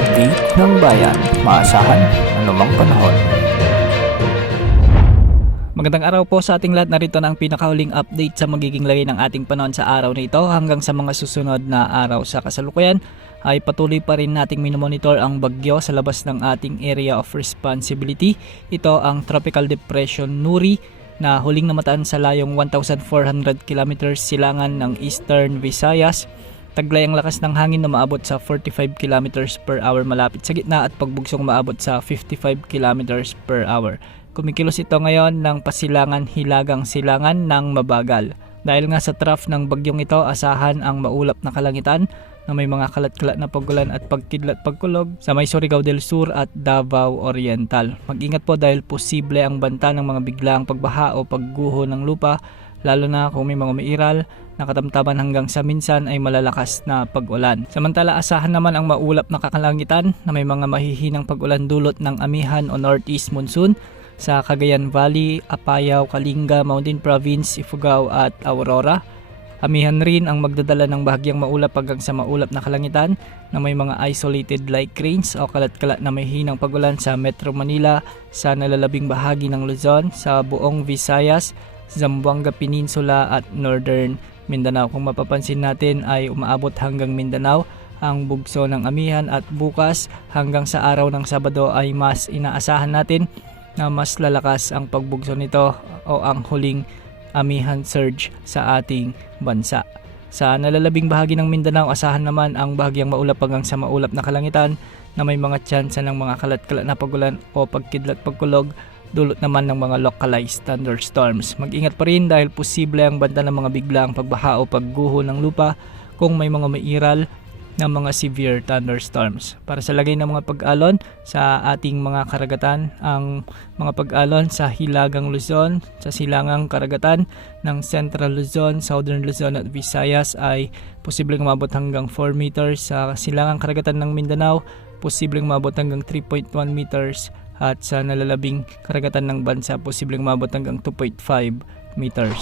update ng bayan, maasahan anumang panahon. Magandang araw po sa ating lahat. Narito na ang pinakahuling update sa magiging lagay ng ating panahon sa araw na ito hanggang sa mga susunod na araw. Sa kasalukuyan ay patuloy pa rin nating minomonitor ang bagyo sa labas ng ating area of responsibility. Ito ang Tropical Depression Nuri na huling namataan sa layong 1,400 kilometers silangan ng Eastern Visayas. Taglay ang lakas ng hangin na maabot sa 45 km per hour malapit sa gitna at pagbugsong maabot sa 55 km per hour. Kumikilos ito ngayon ng pasilangan hilagang silangan ng mabagal. Dahil nga sa trough ng bagyong ito, asahan ang maulap na kalangitan na may mga kalat-kalat na pagulan at pagkidlat pagkulog sa may Surigao del Sur at Davao Oriental. Mag-ingat po dahil posible ang banta ng mga biglaang pagbaha o pagguho ng lupa, lalo na kung may mga umiiral na katamtaman hanggang sa minsan ay malalakas na pag-ulan. Samantala, asahan naman ang maulap na kakalangitan na may mga mahihinang pag-ulan dulot ng amihan o northeast monsoon sa Cagayan Valley, Apayao, Kalinga, Mountain Province, Ifugao at Aurora. Amihan rin ang magdadala ng bahagyang maulap hanggang sa maulap na kalangitan na may mga isolated light rains o kalat-kalat na may hinang pag-ulan sa Metro Manila, sa nalalabing bahagi ng Luzon, sa buong Visayas, Zamboanga Peninsula at Northern Mindanao. Kung mapapansin natin ay umaabot hanggang Mindanao ang bugso ng amihan at bukas hanggang sa araw ng Sabado ay mas inaasahan natin na mas lalakas ang pagbugso nito o ang huling amihan surge sa ating bansa. Sa nalalabing bahagi ng Mindanao, asahan naman ang bahagyang maulap hanggang sa maulap na kalangitan na may mga tsansa ng mga kalat-kalat na pagulan o pagkidlat pagkulog, dulot naman ng mga localized thunderstorms. Mag-ingat pa rin dahil posible ang banta ng mga biglaang pagbaha o pagguho ng lupa kung may mga mairal ng mga severe thunderstorms. Para sa lagay ng mga pag-alon sa ating mga karagatan, ang mga pag-alon sa Hilagang Luzon, sa silangang karagatan ng Central Luzon, Southern Luzon at Visayas ay posibleng umabot hanggang 4 meters. Sa silangang karagatan ng Mindanao, posibleng umabot hanggang 3.1 meters. At sa nalalabing karagatan ng bansa, posibleng umabot hanggang 2.5 meters.